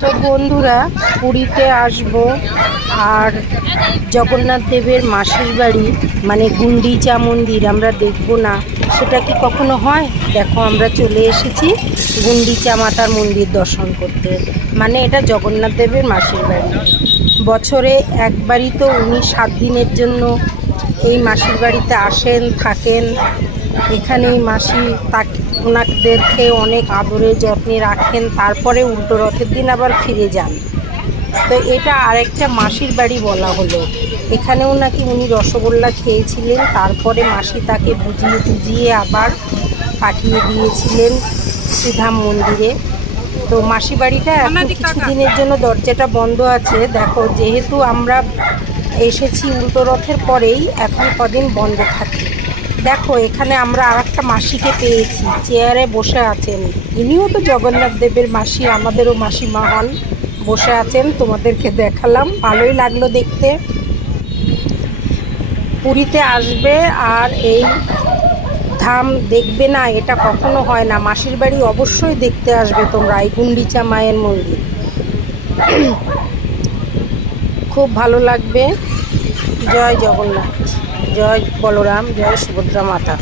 তো বন্ধুরা, পুরীতে আসব। আর জগন্নাথ দেবের মাসির বাড়ি মানে গুন্ডিচা মন্দির, আমরা দেখব না। সেটা কি কখনো হয়? দেখো, আমরা চলে এসেছি গুন্ডিচা মাতার মন্দির দর্শন করতে। মানে এটা জগন্নাথ দেবের মাসির বাড়ি। বছরে একবারই তো উনি সাত দিনের জন্য এই মাসির বাড়িতে আসেন, থাকেন। এখানেই মাসি তাকে ওনাদেরকে অনেক আদরে যত্নে রাখেন তারপরে উল্টো রথের দিন আবার ফিরে যান। তো এটা আরেকটা মাসির বাড়ি বলা হলো। এখানেও নাকি উনি রসগোল্লা খেয়েছিলেন তারপরে মাসি তাকে বুঝিয়ে বুঝিয়ে আবার পাঠিয়ে দিয়েছিলেন শ্রীধাম মন্দিরে। তো মাসি বাড়িটা এখন কিছুদিনের জন্য দরজাটা বন্ধ আছে। দেখো যেহেতু আমরা এসেছি উল্টো রথের পরেই এখন কদিন বন্ধ থাকে। দেখো, এখানে আমরা আর একটা মাসিকে পেয়েছি। চেয়ারে বসে আছেন। ইনিও তো জগন্নাথ দেবের মাসি, আমাদেরও মাসিমা হন বসে আছেন, তোমাদেরকে দেখালাম। ভালোই লাগল দেখতে। পুরীতে আসবে আর এই ধাম দেখবে না, এটা কখনো হয় না। মাসির বাড়ি অবশ্যই দেখতে আসবে তোমরা, এই গুন্ডিচা মায়ের মন্দির। খুব ভালো লাগবে। জয় জগন্নাথ। জয় বলরাম জয় সুভদ্রা মাতা।